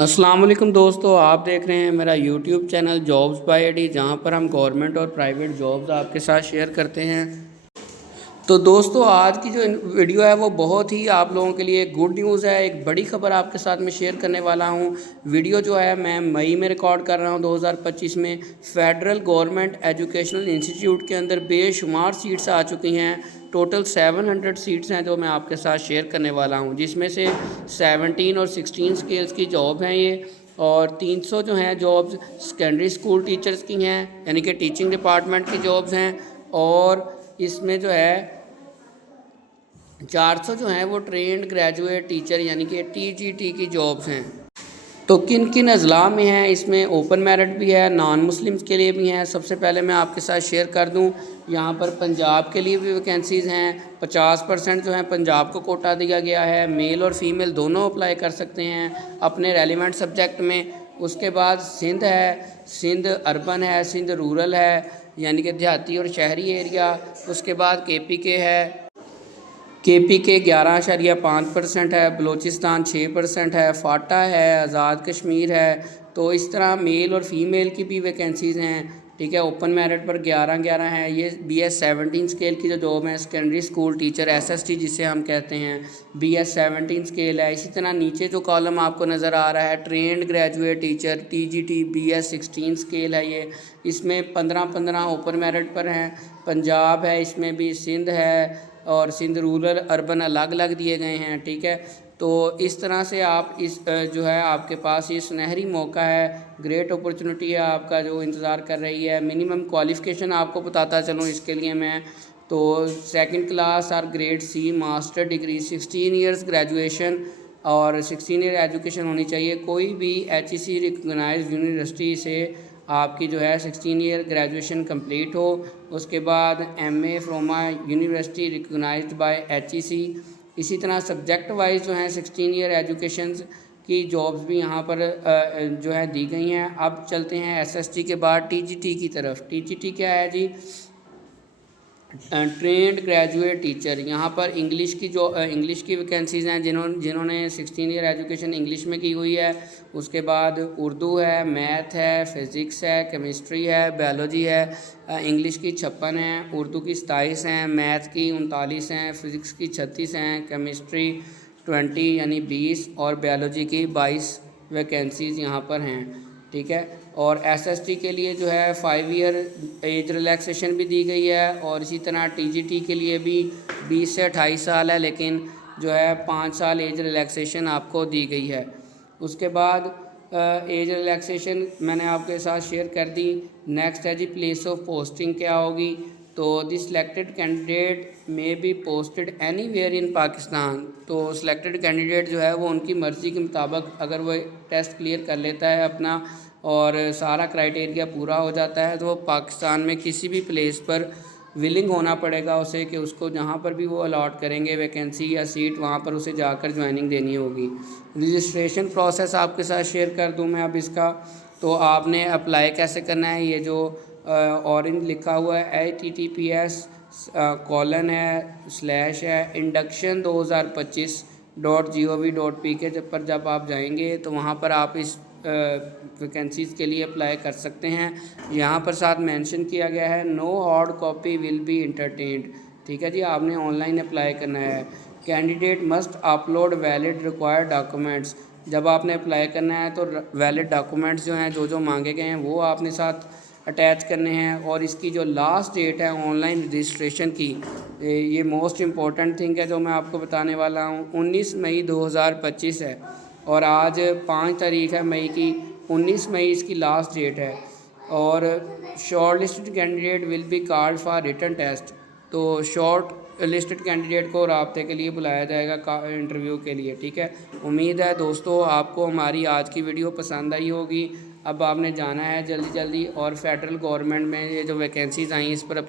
अस्सलाम वालेकुम दोस्तों, आप देख रहे हैं मेरा YouTube channel jobs bye ID, जहां पर हम गवर्नमेंट और प्राइवेट जॉब्स आपके साथ शेयर करते हैं। तो दोस्तों, आज की जो वीडियो है वो बहुत ही आप लोगों के लिए गुड न्यूज़ है। एक बड़ी खबर आपके साथ में शेयर करने वाला हूं। वीडियो जो है मैं मई में रिकॉर्ड कर रहा हूं 2025 में। फेडरल गवर्नमेंट एजुकेशनल इंस्टीट्यूट के अंदर बेशुमार सीट्स आ चुकी हैं। टोटल 700 सीट्स हैं जो मैं आपके साथ शेयर करने वाला हूं, जिसमें से 17 और 16 स्केल्स की जॉब हैं ये, और 300 जो हैं जॉब्स सेकेंडरी स्कूल टीचर्स की हैं, यानी कि टीचिंग डिपार्टमेंट की जॉब्स हैं। और इसमें जो है 400 जो हैं वो ट्रेंड ग्रेजुएट टीचर यानी कि टीजीटी की जॉब्स हैं। तो किन किन अजला में हैं, इसमें ओपन मेरिट भी है, नॉन मुस्लिम्स के लिए भी हैं। सबसे पहले मैं आपके साथ शेयर कर दूं, यहाँ पर पंजाब के लिए भी वैकेंसीज़ हैं। 50% जो है पंजाब को कोटा दिया गया है। मेल और फीमेल दोनों अप्लाई कर सकते हैं अपने रेलिवेंट सब्जेक्ट में। उसके बाद सिंध है, सिंध अर्बन है, सिंध रूरल है, यानी कि देहाती और शहरी एरिया। उसके बाद KPK है, KPK 11.5% है, बलूचिस्तान 6% है, फाटा है, आज़ाद कश्मीर है। तो इस तरह मेल और फीमेल की भी वैकेंसीज़ हैं, ठीक है। ओपन मेरिट पर 11 है। ये BS 17 स्केल की जो जॉब है, सेकेंडरी स्कूल टीचर SST जिसे हम कहते हैं, BS 17 स्केल है। इसी तरह नीचे जो कॉलम आपको नज़र आ रहा है, trained graduate teacher TGT BS 16 scale है ये। इसमें 15 ओपन मेरिट पर हैं। पंजाब है, इसमें भी सिंध है, और सिंध रूरल अर्बन अलग अलग दिए गए हैं, ठीक है। तो इस तरह से आप इस जो है आपके पास ये सुनहरी मौका है, ग्रेट अपॉर्चुनिटी है आपका जो इंतज़ार कर रही है। मिनिमम क्वालिफ़िकेशन आपको बताता चलूँ इसके लिए मैं, तो सेकंड क्लास और grade C master degree, 16 years graduation और 16 ईयर एजुकेशन होनी चाहिए। कोई भी HEC रिकगनाइज यूनिवर्सिटी से आपकी जो है 16 ईयर ग्रेजुएशन कंप्लीट हो। उसके बाद MA from a university recognised by HEC। इसी तरह सब्जेक्ट वाइज जो है 16 ईयर एजुकेशन की जॉब्स भी यहाँ पर जो है दी गई हैं। अब चलते हैं SST के बाद TGT की तरफ। TGT क्या है जी? Trained graduate teacher. यहाँ पर इंग्लिश की वैकेंसीज़ हैं, जिन्होंने 16 ईयर एजुकेशन इंग्लिश में की हुई है। उसके बाद उर्दू है, मैथ है, फिज़िक्स है, केमिस्ट्री है, बायोलॉजी है। इंग्लिश की 56 हैं, उर्दू की 27 हैं, मैथ की 39 हैं, फ़िज़िक्स की 36 हैं, केमिस्ट्री 20 यानी 20, और बायोलॉजी की 22 वैकेंसीज़ यहाँ पर हैं, ठीक है। और SST के लिए जो है 5 ईयर एज रिलैक्सेशन भी दी गई है, और इसी तरह TGT के लिए भी 20 से 28 साल है, लेकिन जो है 5 साल एज रिलैक्सेशन आपको दी गई है। उसके बाद एज रिलैक्सेशन मैंने आपके साथ शेयर कर दी। नेक्स्ट है जी प्लेस ऑफ पोस्टिंग क्या होगी। तो द सिलेक्टेड कैंडिडेट में बी पोस्टेड एनी वेयर इन पाकिस्तान। तो सिलेक्टेड कैंडिडेट जो है वो उनकी मर्ज़ी के मुताबिक अगर वो टेस्ट क्लियर कर लेता है अपना और सारा क्राइटेरिया पूरा हो जाता है, तो वो पाकिस्तान में किसी भी प्लेस पर विलिंग होना पड़ेगा उसे, कि उसको जहाँ पर भी वो अलॉट करेंगे वैकेंसी या सीट, वहाँ पर उसे जाकर ज्वाइनिंग देनी होगी। रजिस्ट्रेशन प्रोसेस आपके साथ शेयर कर दूँ मैं अब इसका। तो आपने अप्लाई कैसे करना है, ये जो ऑरेंज लिखा हुआ है HTTPS कॉलन है स्लैश है induction2025.gov.pk पर जब आप जाएंगे तो वहाँ पर आप इस वैकेंसीज़ के लिए अप्लाई कर सकते हैं। यहाँ पर साथ मेंशन किया गया है no hard copy will be entertained, ठीक है जी। आपने ऑनलाइन अप्लाई करना है। Candidate must upload valid required documents. जब आपने अप्लाई करना है तो वैलिड डॉक्यूमेंट्स जो हैं जो मांगे गए हैं वो आपने साथ अटैच करने हैं। और इसकी जो लास्ट डेट है ऑनलाइन रजिस्ट्रेशन की, ये मोस्ट इम्पॉर्टेंट थिंग है जो मैं आपको बताने वाला हूँ, 19 मई 2025 है, और आज 5 तारीख है मई की। 19 मई इसकी लास्ट डेट है। और shortlisted candidate will be called for written test. तो शॉर्ट लिस्टेड कैंडिडेट को राब्ते के लिए बुलाया जाएगा इंटरव्यू के लिए, ठीक है। उम्मीद है दोस्तों आपको हमारी आज की वीडियो पसंद आई होगी। अब आपने जाना है जल्दी जल्दी और फेडरल गवर्नमेंट में ये जो वैकेंसीज़ आई इस पर